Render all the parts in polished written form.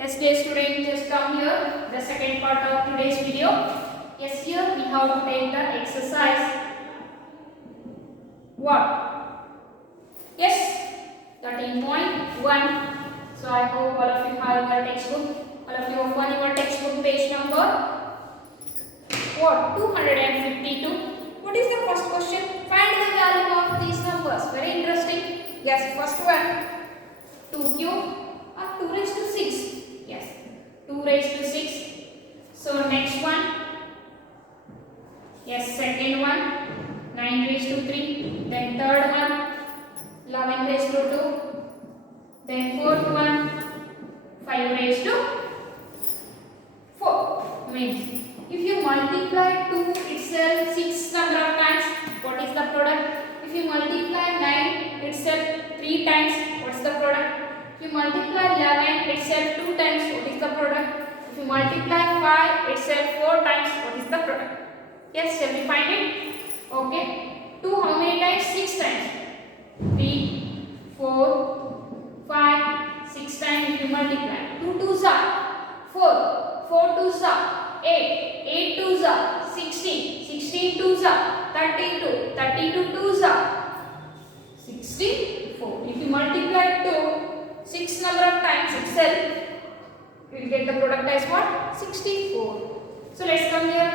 Yes, dear students, just come here. The second part of today's video. Yes, here we have to take the exercise. What? Yes, 13.1. So I hope all of you have your textbook. All of you open your textbook page number. What? 252. What is the first question? Find the value of these numbers. Very interesting. Yes, first one. 2 cube or 2 raised to 6. Yes, 2 raised to 6. So next one. Yes, second one. 9 raised to 3. Then third one. 11 raised to 2. Then fourth one. 5 raised to 4. Means if you multiply 2 itself 6 number of times, what is the product? If you multiply 9 itself 3 times, what is the product? If you multiply 11 itself 2 times, what is the product? If you multiply 5 itself 4 times, what is the product? Yes, shall we find it? Okay. 2 how many times? 6 times. 3, 4, 5, 6 times if you multiply. 2 2s are 4, 4 2s are 8, 8 2s are 16, 16 2s are 32, 32 2s are 64. If you multiply 2 6 number of times itself, we will get the product as what? 64. So let's come here.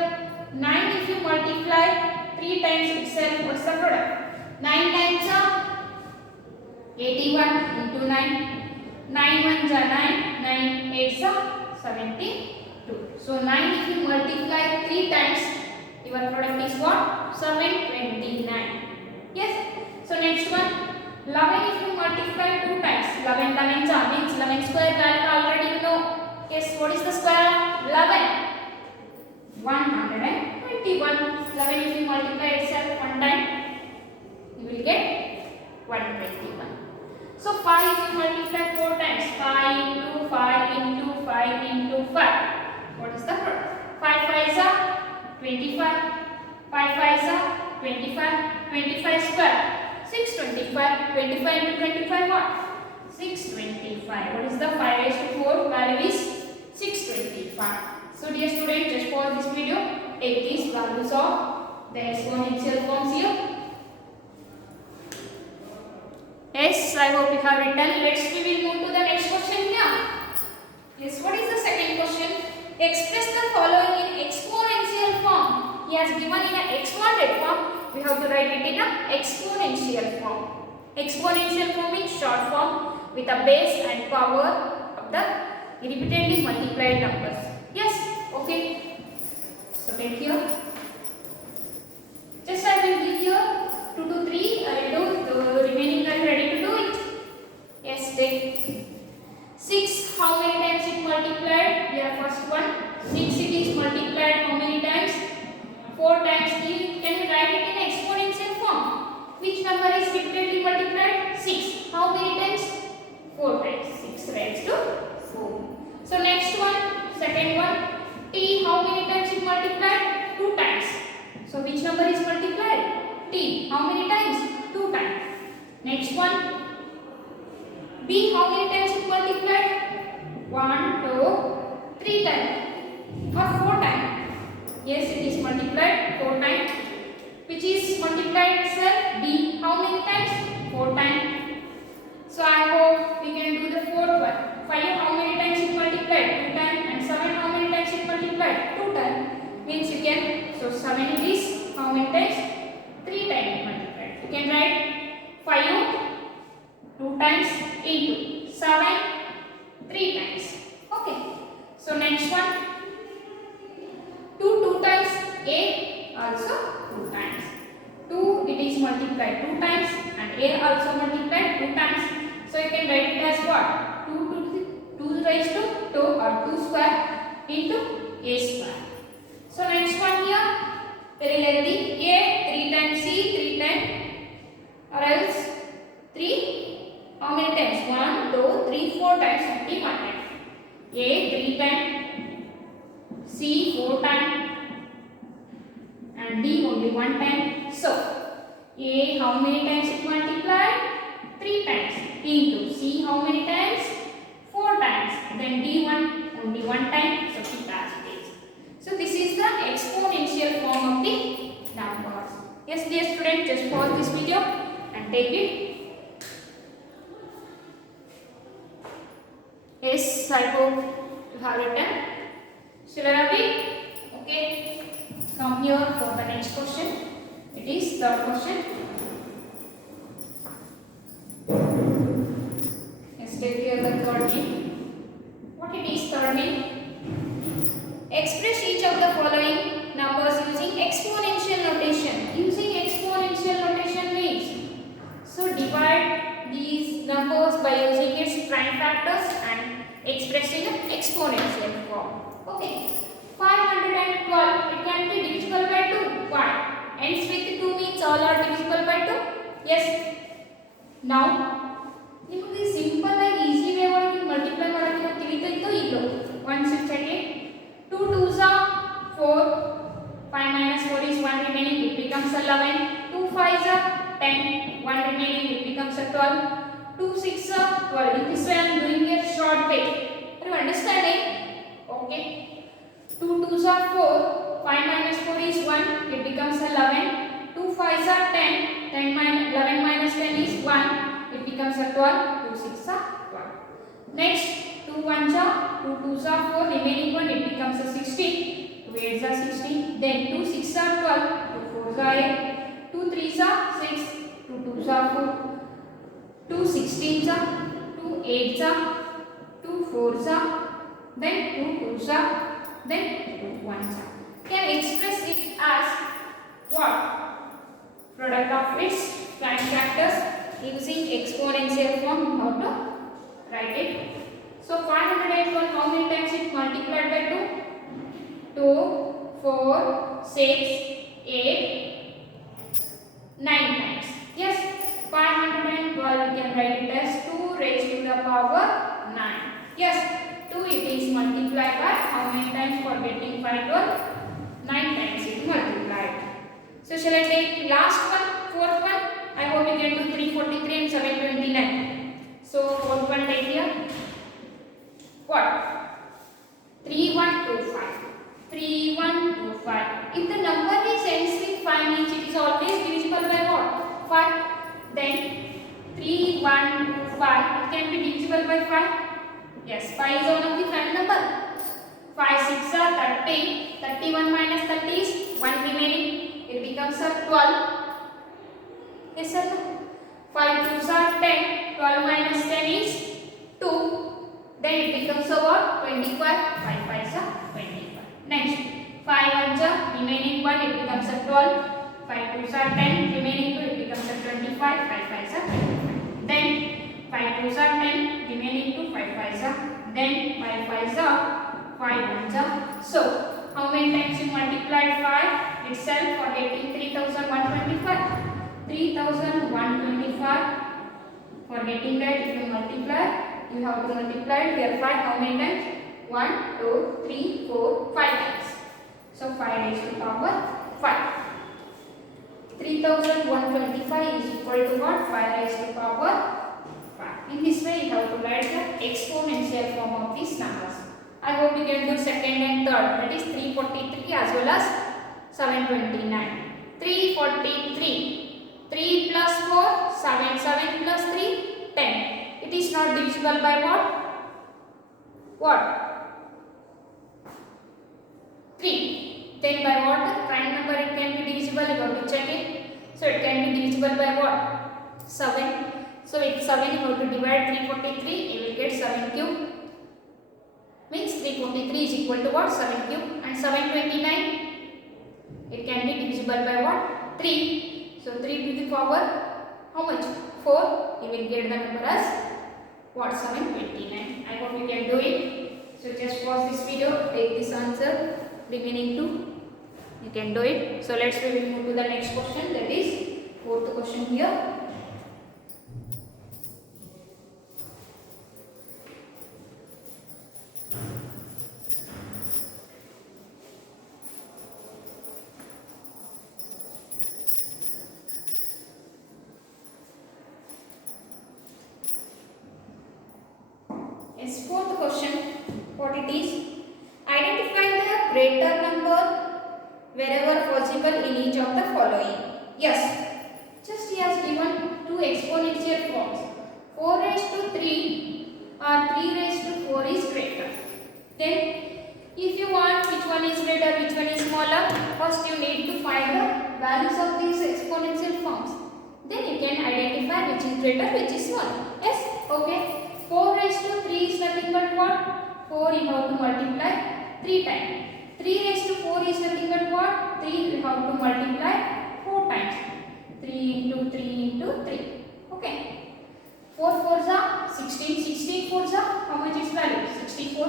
9 if you multiply 3 times itself, what's the product? 9 times are 81 into 9. 9 1s are 9, 9 8s are 72. So 9 if you multiply 3 times, your product is what? 729. Yes. So next one. 11 if you multiply 2 times. 11 11s are means 11 square value already you know. Yes, what is the square of 11? 121. 11 if you multiply itself one time, you will get 121. So 5 if you multiply 4 times, 5 into 5 into 5 into 5. What is the product? 5 5s are 25. 5 5s are 25. 25 square. 625. 25 into 25 what? 625. What is the 5 raised to 4? Value is 625. So dear students, just pause this video. Take these values of the exponential forms here. Yes, I hope you have written. Let's we will move to the next question here. Yes, what is the second question? Express the following in exponential form. He has given in an expanded form. We have to write it in a exponential form. Exponential form is short form with a base and power of the repeatedly multiplied numbers. Yes, okay. So take here. Just I will give here 2 to 3. I will do the remaining. Are you ready to do it? Yes, take 6. How many times it multiplied? Here first one. 6 it is multiplied how many times? 4 times. Can you write it in exponential form? Which number is repeatedly multiplied? 6. How many times? 4 times. 6 raised to 4. So next one, second one. T, how many times it multiplied? 2 times. So which number is multiplied? T. How many times? 2 times. Next one. B, how many times it multiplied? 1, 2, 3 times. Or 4 times. Yes, it is multiplied 4 times. Which is multiplied itself? D. How many times? 4 times. So I hope we can do the fourth one. 5 how many times it multiplied? 2 times. And 7 how many times it multiplied? 2 times. Means you can, so 7 it is how many times? 3 times it multiplied. You can write 5 2 times into 7 3 times. Okay. So next one. 2 times A also 2 times. 2 it is multiplied 2 times and A also multiplied 2 times. So you can write it as what? 2 raised to 2 or 2 square into A square. So next one here, very lengthy. A 3 times C 3 times or else 3 how many times? 1, 2, 3, 4 times and D 1 time. A 3 times, C 4 times and D only 1 time. So A how many times it multiplied? 3 times into C how many times? 4 4 times, then D1 only 1 time, so keep as it is. So this is the exponential form of the numbers. Yes, dear students, just pause this video and take it. Yes, I hope you have written. Shall I repeat? Okay. Come here for the next question. It is third question. Let's take here the third one. What it is third one? Express each of the following numbers using exponential notation. Using exponential notation means, so divide these numbers by using its prime factors and expressing an exponential form. Okay. 512, it can be divisible by 2. Why? Ends with 2 means all are divisible by 2. Yes. Now, ನಿಮಗೆ simple ಆಗಿ easy way ಒಳಗೆ multiply ಮಾಡೋಕೆ ನಾವು ತಿಳಿತೈತೋ ಇಲ್ಲೋ once you check it. 2 2s are 4, 5 minus 4 is 1 remaining, it becomes 11. 2 5s are 10, 1 remaining, it becomes a 12. 2 6s are 12. In this way I am doing a short way. Are you understanding? Okay. 2 2s are 4, 5 minus 4 is 1, it becomes 11. 2 5s are 10, 11 minus 10 is 1, it becomes a 12. 2 6s are 12. Next, 2 1s are 2 2s are 4, remaining 1, it becomes a 16. 2 8s are 16. Then 2 6s are 12, 2 4s are 8, 2 3s are 6, 2 2s are 4, 2 16s are 2 8s are 2 4s are, then 2 2s are, then 2 1s are. Can express it as what? Product of its prime factors using exponential form. How to write it? So 512, how many times it multiplied by 2? 2, 4, 6, 8, 9 times. Yes, 512 we can write it as 2 raised to the power 9. Yes, 2 it is multiplied by how many times for getting 512? 9 times it multiplied. So shall I take last one, fourth one? I hope you can do 343 and 729. So fourth one take here. What? 3125. 3125. If the number is ends with 5 means it is always divisible by what? 5. Then 3125, it can be divisible by 5. Yes, 5 is one of the prime number. 5 6 are 30. 31 minus 30 is 1 remaining. It becomes a 12. Yes or no? 5 2s are 10. 12 minus 10 is 2. Then it becomes a what? 25. 5 5s are 25. Next, 5 1s are remaining 1. It becomes a 12. 5 2s are 10. Remaining 2. It becomes a 25. 5 5s are 25. Then 5 2s are 10. Remaining 2. 5 5s are. Then 5 5s are 5 1s are. So how many times you multiplied 5 itself for getting 3125? 3125. For getting that, if you multiply, you have to multiply here 5 how many times? 1, 2, 3, 4, 5 times. So 5 raised to power 5. 3125 is equal to what? 5 raised to power 5. In this way, you have to write the exponential form of these numbers. I hope you can do second and third, that is 343 as well as 729. 343. 3 plus 4, 7, 7 plus 3, 10. It is not divisible by what? What? 3. Then by what? Prime number it can be divisible, you have to check it. So it can be divisible by what? 7. So with 7 you have to divide 343, you will get 7 cube. Means 343 is equal to what? 7 cube. And 729, it can be divisible by what? 3. So 3 to the power, how much? 4. You will get the number as what? 729. I hope you can do it. So just pause this video, take this answer, remaining 2. You can do it. So let's move to the next question, that is fourth question here. Yes, fourth question, what it is? Identify the greater number wherever possible in each of the following. Yes, just he has given two exponential forms. 4 raised to 3 or 3 raised to 4 is greater. Then, if you want which one is greater, which one is smaller, first you need to find the values of these exponential forms. Then you can identify which is greater, which is smaller. Yes, okay. 4 raised to 3 is nothing but what? 4 you have to multiply 3 times. 3 raised to 4 is nothing but what? 3 you have to multiply 4 times. 3 into 3 into 3. Okay. 4 4s are 16. 16 4s are how much is value? 64.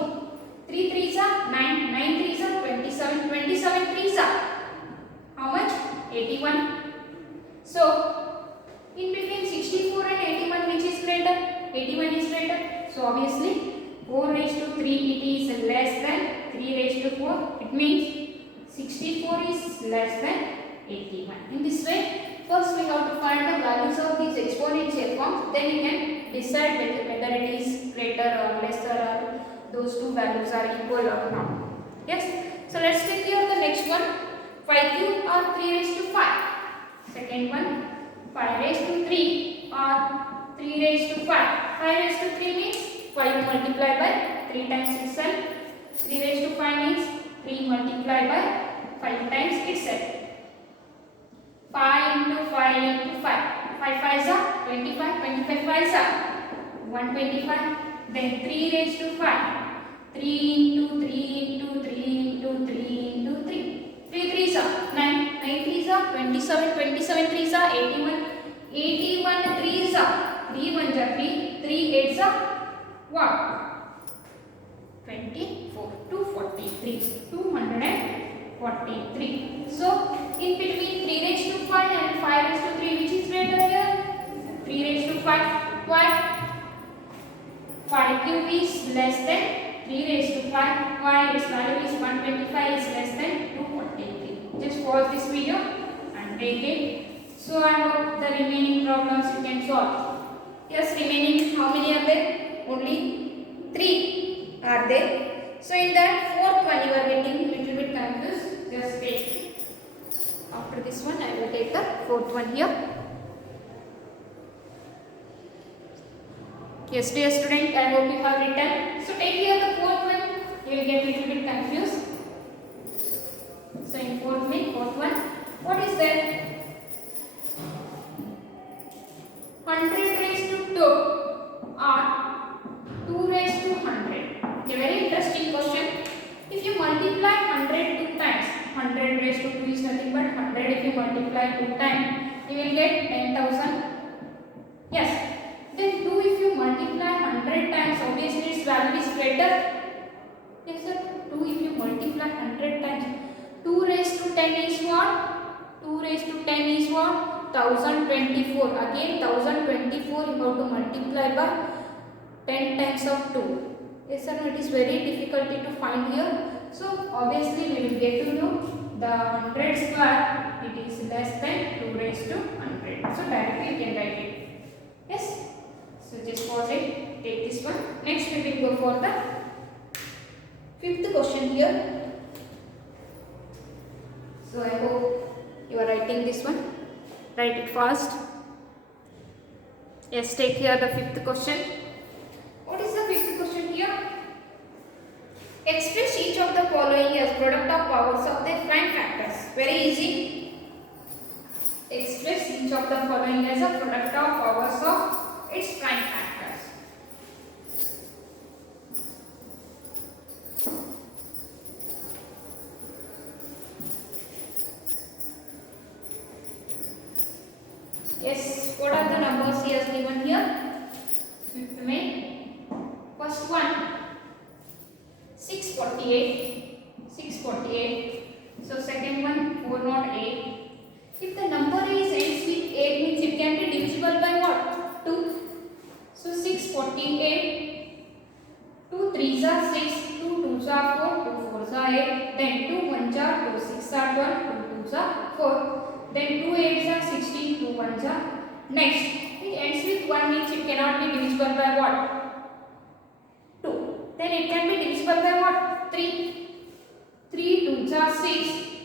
3 3s are 9. 9 3s are 27. 27 3s are how much? 81. So, in between 64 and 81 which is greater? 81 is greater. So obviously 4 raised to 3 it is less than 3 raised to 4. It means 64 is less than 81. In this way, first we have to find the values of these exponential forms. Then we can decide whether it is greater or lesser or those two values are equal or not. Yes. So let's take care of the next one. 5 cube or 3 raised to 5. Second one. 5 raised to 3 or 3 raised to 5. 5 raised to 3 means 5 multiplied by 3 times itself. 3 raised to 5 means 3 multiplied by 5 times itself. 5 into 5 into 5. 5 5s are 25. 25 5s are 125. Then 3 raised to 5. 3 into 3 into 3 into 3 into 3. 3 3s are 9. 9 3s are 27. 27 3s are 81. 81 3s are 3 1s are 3. 3 8s are what? 24. 243. 243. So, in between 3 raised to 5 and 5 raised to 3 which is greater here? 3 raised to 5. Why? 5 cube is less than 3 raised to 5. Why? Its value is 125 is less than 243. Just pause this video and take it. So I hope the remaining problems you can solve. Yes, remaining how many are there? Only 3 are there. So in that fourth one you are getting little bit confused. Just take. After this one I will take the fourth one here. Yes, dear student, I hope you have written. So take here the fourth one. You will get little bit confused. So in fourth one, what is that? 100 raised to 2 or 2 raised to 100. It's a very interesting question. If you multiply 100 2 times, 100 raised to 2 is nothing but 100. If you multiply 2 times, you will get 10,000. Yes. Then 2 if you multiply 100 times, obviously its value is greater. Yes sir, 2 if you multiply 100 times, 2 raised to 10 is what? 2 raised to 10 is what? 1024. Again 1024 you have to multiply by 10 times of 2. Yes sir, it is very difficult to find here. So obviously we will get to know the 100 square, it is less than 2 raised to 100. So directly you can write it. Yes. So just pause it, take this one. Next we will go for the fifth question here. So I hope you are writing this one. Write it fast. Yes, take here the fifth question. What is the fifth question here? Express each of the following as product of powers of their prime factors. Very easy. Express each of the following as a product of powers of its prime factors. Yes, what are the numbers he has given here? Fifth May. First one 648. 648. So second one 408. If the number is ends with 8 means it can be divisible by what? 2. So 648. 2 3s are 6, 2 2s are 4, 2 4s are 8, then 2 1s are 2 6s are 12, 2 2s are 4, then 2 8s are 16, 2 1s are. Next, it ends with 1 means it cannot be divisible by what? 2. then it can be divisible by what? 3. 3 2s are 6,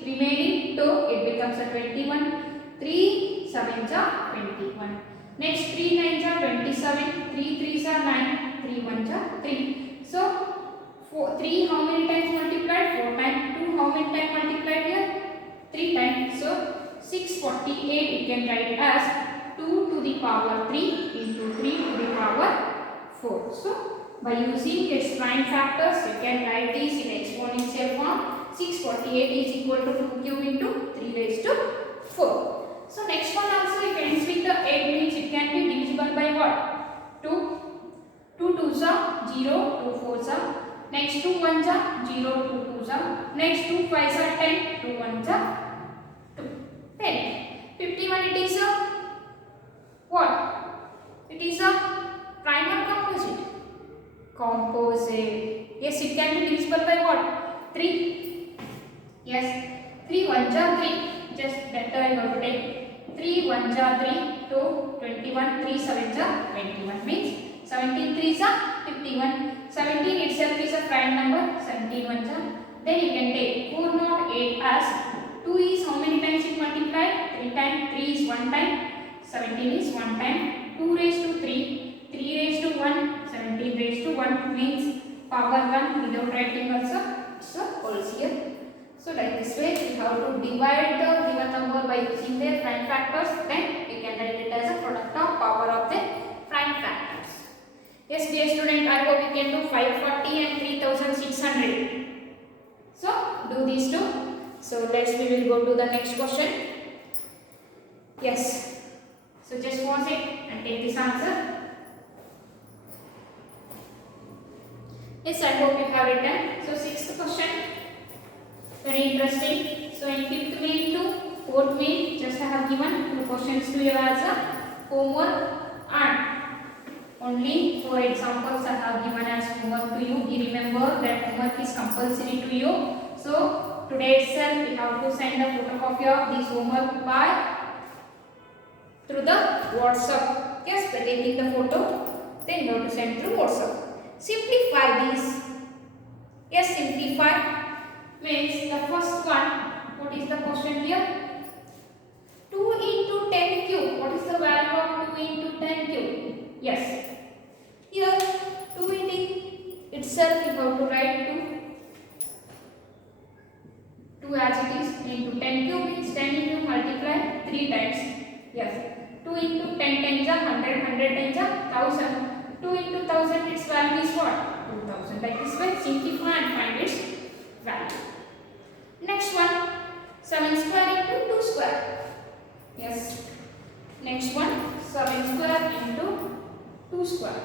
remaining 2, it becomes a 21. 3 7s are 21. Next 3 9s are 27, 3 3s are 9, 3 1s are 3. So 3 how many times multiplied? 4 times. 2 how many times multiplied here? 3 times. So 648 you can write as 2 to the power 3 into 3 to the power 4. So by using its prime factors you can write this in exponential form. 648 is equal to 2 cube into 3 raised to 4. So next one also if ends with the 8 means it can be divisible by what? 2. 2 2s are 0, 2 4s are. Next 2 1s are 0, 2 2s are. Next 2 5s are 10, 2 1s are 2. 10. 51 it is a what? It is a prime or composite? Composite. Yes, it can be divisible by what? 3. Yes. 3 1s are 3. Just better you have to take 3 1s are 3 to 21. 3 7s are 21 means 17 3s are 51. 17 itself is a prime number. 17 1s are. Then you can take 4 not 8 as 2 is how many times it multiplied? 3 times. 3 is 1 time. 17 is 1 time. 2 raised to 3. 3 raised to 1. 17 raised to 1 means power 1 without writing also. It's a whole here. So like this way we have to divide the given number by using their prime factors. Then we can write it as a product of power of the prime factors. Yes dear student, I hope you can do 540 and 3600. So do these two. So we will go to the next question. Yes. So just pause it and take this answer. Yes, I hope you have written. So sixth question. Very interesting. So in fifth main to fourth main, just I have given 2 questions to you as a homework, and only 4 examples I have given as homework to you. You remember that homework is compulsory to you. So today itself we have to send a photocopy of this homework through the WhatsApp. Yes, by taking the photo, then you have to send through WhatsApp. Simplify this. Yes, simplify means the first one. What is the question here? 2 into 10 cube. What is the value of 2 into 10 cube? Yes. Here 2 into itself you have to write 2 as it is into 10 cube means 10 into multiply 3 times. Yes. 2 into 10 times are 100, 100 times are 1000. 2 into 1000 its value is what? 2000. Like this way simplify and find its value. Next one, 7 square into 2 square. Yes. Next one, 7 square into 2 square.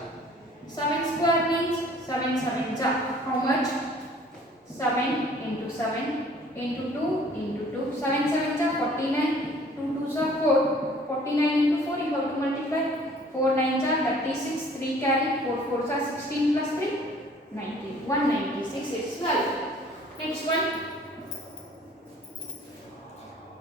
7 square means 7 sevens are how much? 7 into 7 into 2 into 2. 7 sevens are 49. 2 2s are 4. 49 into 4 you have to multiply. 4 9s are 36. 3 carry. 4 4s are 16 plus 3 19. 196 its value. Next one,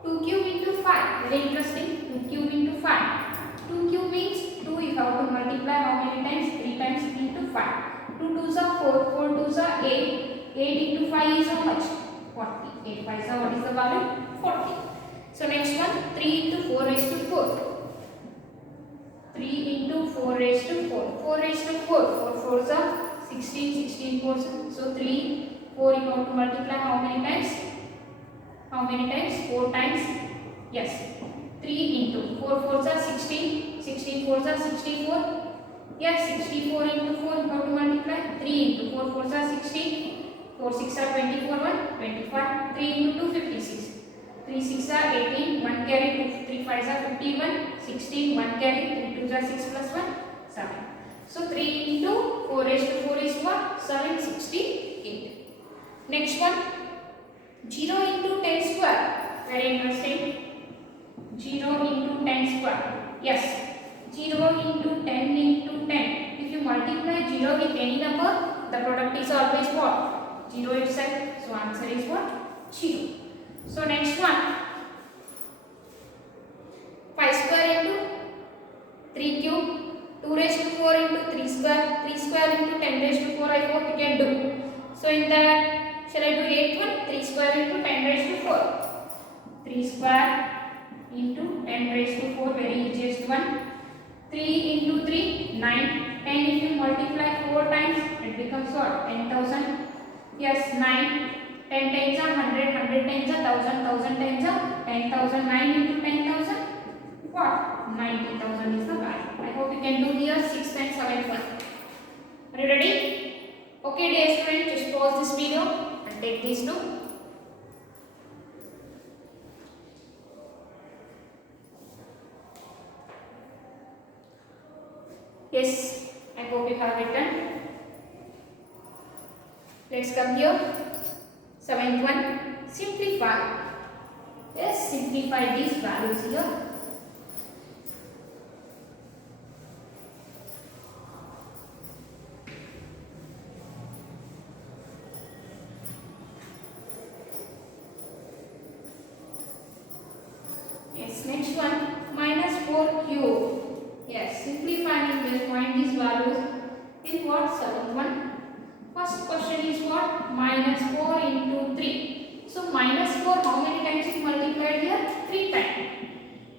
2 cube into 5. Very interesting. 2 cube into 5. 2 cube means 2 you have to multiply how many times? 3 times into 5. 2 2s are 4. 4 2s are 8. 8 into 5 is how much? 40. 8 5s are what is the value? 40. So next one, 3 into 4 raised to 4. 3 into 4 raised to 4. 4 raised to 4. 4 4s are 16. 16 4s. So 3 4 you have to multiply how many times? How many times? 4 times. Yes. 3 into 4 4s are 16. 16 4s are 64. Yes, 64 into 4 you have to multiply. 3 into 4 4s are 16. 4 6 are 24. 1 25. 3 into 2 56. 3 6 are 18. 1 carry. 2 3 5s are 51. 16. 1 carry. 3 2s are 6 plus 1 7. So 3 into 4 raised to 4 is what? 768. Next one, 0 into 10 square. Very interesting. 0 into 10 square. Yes. 0 into 10 into 10. If you multiply 0 with any number, the product is always what? 0 itself. So answer is what? 0. So next one, 5 square into 3 cube. 2 raised to 4 into 3 square. 3 square into 10 raised to 4, I hope you can do. So in that, shall I do 8th one? 3 square into 10 raised to 4. 3 square into 10 raised to 4, very easiest one. 3 into 3, 9. 10 if you multiply 4 times, it becomes what? 10,000. Yes, 9. 10 times are 100, 100 times are 1000, 1000 times are 10,000. 9 into 10,000, what? 90,000 is the value. I hope you can do here 6th and 7th one. Are you ready? Okay, dear students, just pause this video and take these two. Yes, I hope you have written. Let's come here. 7th one, simplify. Yes, simplify these values here. Yes, next one, minus 4 cube. Yes, simplifying, just find these values in what? 7th one. First question is what? Minus 4 into 3. So minus 4, how many times is multiplied here? 3 times.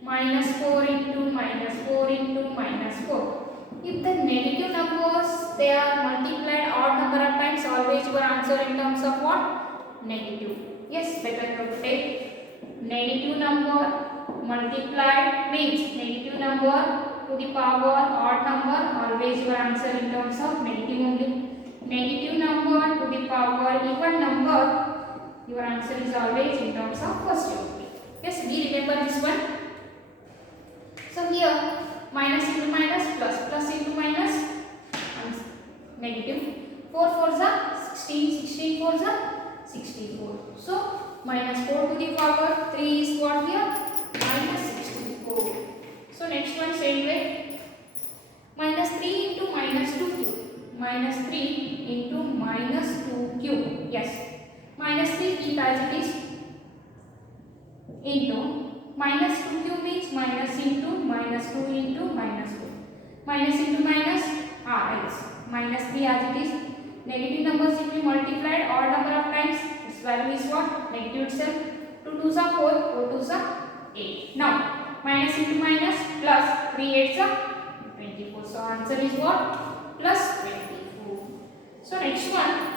Minus 4 into minus 4 into minus 4. If the negative numbers, they are multiplied odd number of times, always your answer in terms of what? Negative. Yes, better to take negative number multiplied means negative number to the power odd number, always your answer in terms of negative only. Negative number to the power even number, your answer is always in terms of positive only. Yes, do you remember this one? So here minus into minus, plus, plus into minus, negative. 4 4s are 16, 16 4s are 64. So minus 4 to the power 3 is what here? Minus 64. So next one same way. Minus 3 into minus 2 cube. Minus 3 into minus 2 cube. Yes. Minus 3 keep as it is. Into minus 2 cube means minus into minus 2 into minus 2. Minus into minus else. Minus 3 as it is. Negative numbers if we multiplied odd number of times, its value is what? Negative itself. 2 2s are 4, 4 2s are 8. Now minus into minus plus 3 8s are 24. So answer is what? Plus 24. So next one,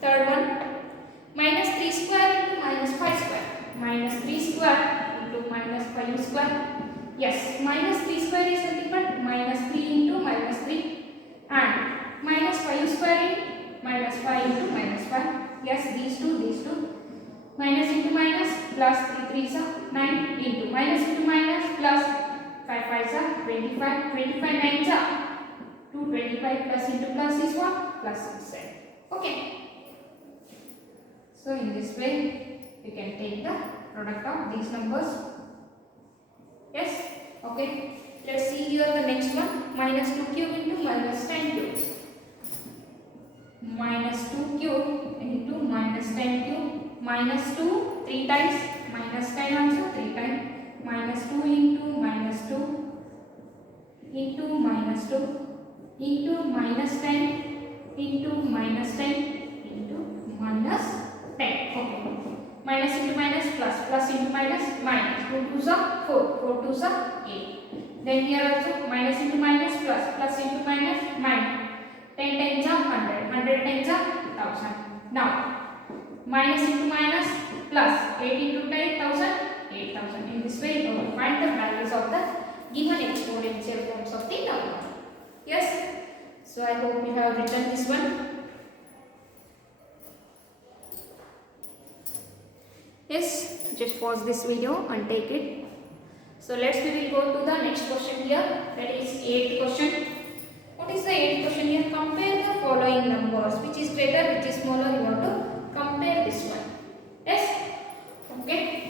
third one, minus 3 square into minus 5 square. Minus 3 square into minus 5 square. Yes, minus 3 square is nothing but minus 3 into minus 3 and minus 5 square in minus 5 into minus 5. Yes, these two. Minus into minus plus 3 3s are 9 into minus into minus plus 5 5s are 25. 25 9s are 225 plus into plus is what? Plus 6. Okay. So in this way you can take the product of these numbers. Yes. Okay. Let's see here the next one. Minus 2 cube into minus 10 cube. Minus 2 cube into minus 10 cube. Minus 2 3 times. Minus 10 also 3 times. Minus 2 into minus 2 into minus 2 into minus 10 into minus 10 into minus 10. Okay. Minus into minus plus, plus into minus minus. 2 2s are 4, 4 2s are 8. Then here also minus into minus plus, plus into minus minus. 10 times are 100, 100 times are 1000. Now minus into minus plus 8 into 10 1000, 8000. In this way you will find the values of the given exponential forms of the number. Yes. So I hope you have written this one. Yes, just pause this video and take it. So we will go to the next question here. That is 8th question. What is the 8th question here? Compare the following numbers. Which is greater, which is smaller? You want to compare this one. Yes. Okay.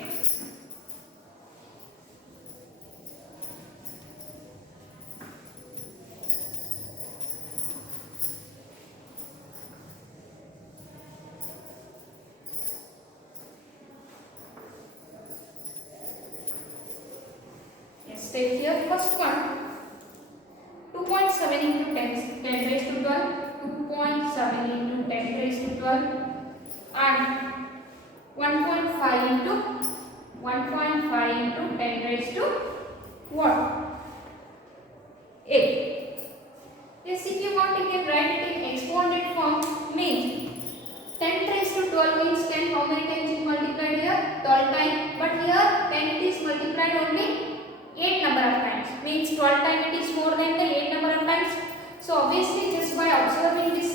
Yes, take here first one. 2.7 into 10 7 into 10 raised to 12 and 1.5 into 10 raised to what? 8. Yes, if you want, you can write it in exponent form. Means 10 raised to 12 means 10. How many times it multiplied here? 12 times. But here 10 is multiplied only 8 number of times. Means 12 times it is more than the 8 number of times. So obviously just by observing this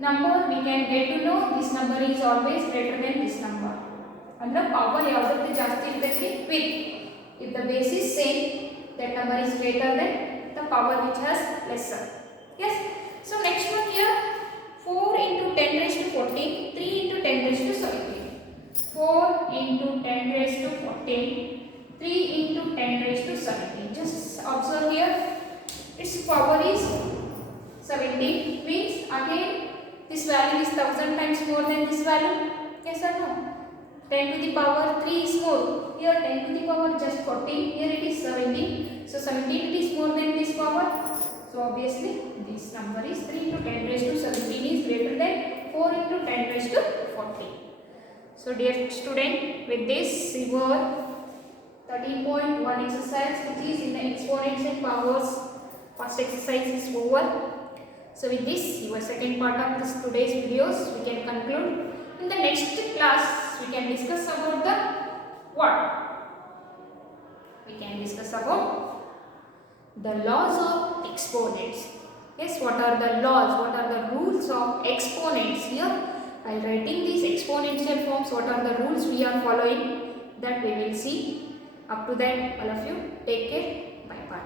number we can get to know this number is always greater than this number. And the power ಯಾವುದಕ್ಕೆ ಜಾಸ್ತಿ ಇರ್ತೈತಿ with. If the base is same, that number is greater than the power which has lesser. Yes. So next one here, 4 into 10 raised to 14, 3 into 10 raised to 17. 4 into 10 raised to 14, 3 into 10 raised to 17. Just observe here, its power is 17. Means again this value is 1000 times more than this value. Yes or no? 10 to the power 3 is more. Here 10 to the power just 14. Here it is 17. So 17 it is more than this power. So obviously this number is 3 into 10 raised to 17 is greater than 4 into 10 raised to 14. So dear student, with this your 13.1 exercise which is in the exponents and powers first exercise is over. So with this your second part of this today's videos we can conclude. In the next class we can discuss about the what? We can discuss about the laws of exponents. Yes, what are the laws? What are the rules of exponents? Here while writing these exponential forms, what are the rules we are following, that we will see. Up to that, all of you take care. Bye bye.